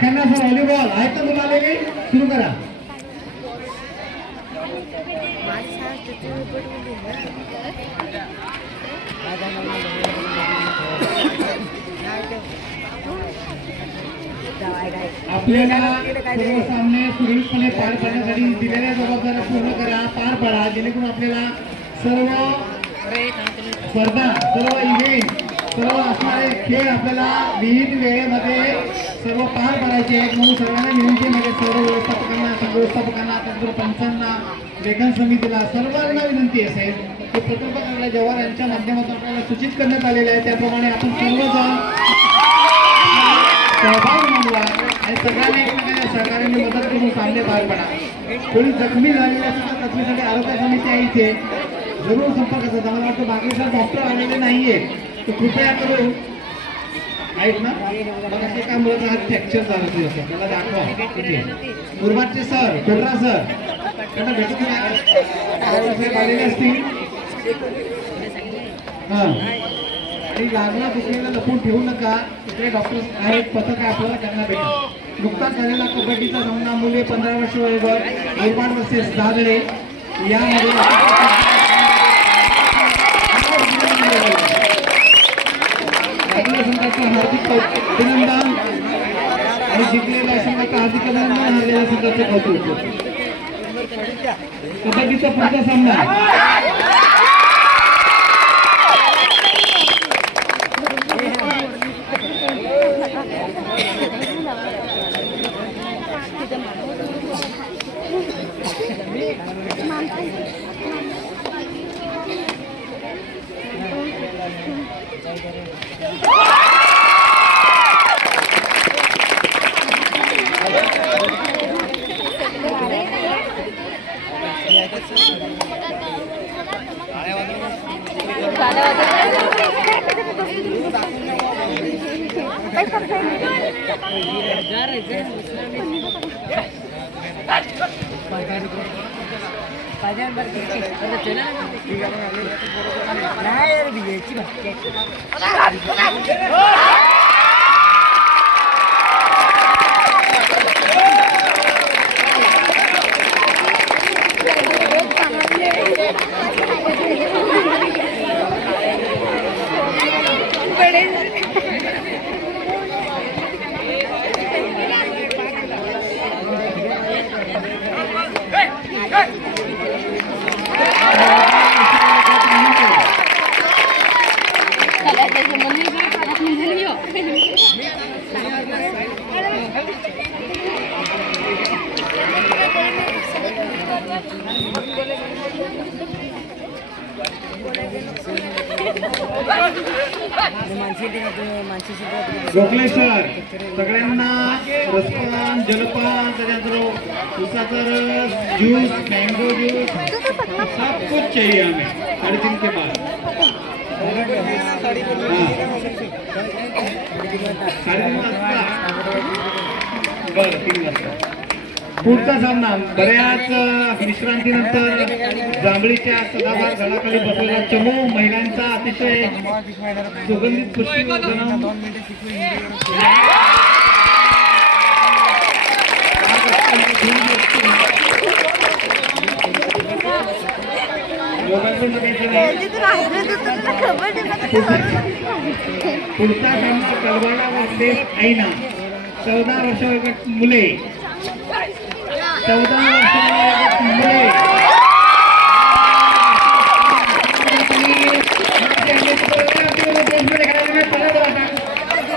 Khanna sir volleyball आहेत ना मुलं आलेली सुरू करा. आपल्याला सर्व सामने सुरळीतपणे पार पाडण्यासाठी दिलेल्या जबाबदाऱ्या पूर्ण करा, पार पाडा, जेणेकरून आपल्याला सर्व स्पर्धा, सर्व इव्हेंट, सर्व असणारे खेळ आपल्याला विविध वेळेमध्ये सर्व पार पाडायचे आहेत. म्हणून सर्वांना विनंती म्हणजे सर्व व्यवस्थापकांना, व्यवस्थापकांना, त्यानंतर पंचांना, लेखन समितीला सर्वांना विनंती असेल की प्रकल्प जवाहर यांच्या माध्यमातून आपल्याला सूचित करण्यात आलेले आहे त्याप्रमाणे आपण सर्वजण सहभाग नोंदवा आणि सगळ्यांनी एकमेकांच्या सहकार्याने मदत करून सामने पार पडा. कोणी जखमी झालेले असेल तर जखमीसाठी आरोग्य समिती आहे इथे, जरूर संपर्क साधा. मला वाटतं बाकीचा डॉक्टर आलेले नाहीये तर कृपया करून आहेत ना, मग असे काय मुलाचा हात फ्रॅक्चर झाला तुझ्या त्याला दाखवा तिथे. मुरबादचे सर, कोटरा सर त्यांना भेटत नाही आलेले असतील. हां, आणि लागला दुसरीला लपून ठेवू नका. तिकडे डॉक्टर आहेत, पथक आहे आपल्याला, त्यांना भेटा. नुकताच झालेला कबड्डीचा सामना मुले 15 वर्ष वयोगट मुरबाड वर्सेस दादरे यामध्ये संघाचं हार्दिक अभिनंदन आणि जिंकलेल्या संघाचं हार्दिक अभिनंदन, हरलेल्या संघाचे कौतुक. कबड्डीचा पुढचा सामना गोखले सर सगळ्यांना रसपान, जलपान, त्याच्यानंतर उसाचा रस, ज्यूस, मँगो ज्यूस सब कुछ चाहिए हमें 3:30 के बाद. 3:30 वाजता बरं 3 वाजता पुढचा सामना. बऱ्याच विश्रांतीनंतर जांभळीच्या सदाबहार झाडाखाली बसलेला चमू महिलांचा अतिशय सुगंधित पुष्टीवर्धन पुढचा सामना कलवाडा वर्सेस ऐना. 14 वर्ष मुले 14 वर्ष मुले